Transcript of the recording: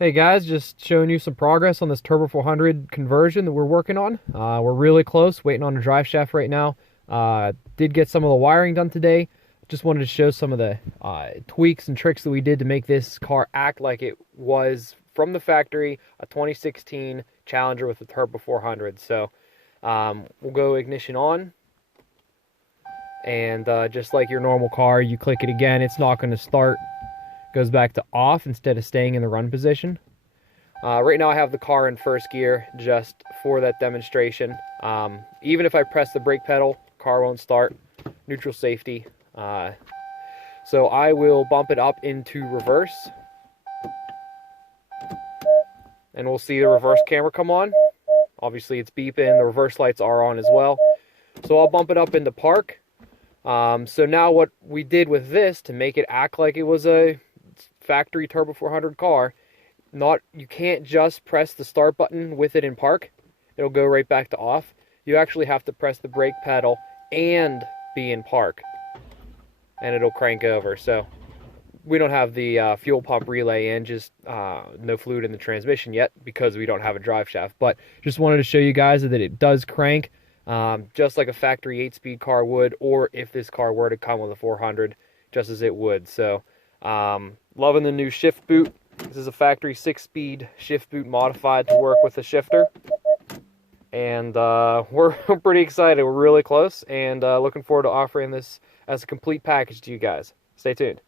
Hey guys, just showing you some progress on this Turbo 400 conversion that we're working on. We're really close, waiting on a drive shaft right now. Did get some of the wiring done today. Just wanted to show some of the tweaks and tricks that we did to make this car act like it was from the factory, a 2016 Challenger with a Turbo 400. So we'll go ignition on, and just like your normal car, you click it again, it's not going to start. Goes back to off instead of staying in the run position. Right now I have the car in first gear just for that demonstration. Even if I press the brake pedal, car won't start. Neutral safety. So I will bump it up into reverse. And we'll see the reverse camera come on. Obviously it's beeping, the reverse lights are on as well. So I'll bump it up into park. So now what we did with this to make it act like it was a factory Turbo 400 car, you can't just press the start button with it in park. It'll go right back to off. You actually have to press the brake pedal and be in park, and it'll crank over. So we don't have the fuel pump relay in, just no fluid in the transmission yet because we don't have a drive shaft. But just wanted to show you guys that it does crank just like a factory 8-speed car would, or if this car were to come with a 400, just as it would. So loving the new shift boot. This is a factory 6-speed shift boot modified to work with a shifter. And we're pretty excited. We're really close, and looking forward to offering this as a complete package to you guys. Stay tuned.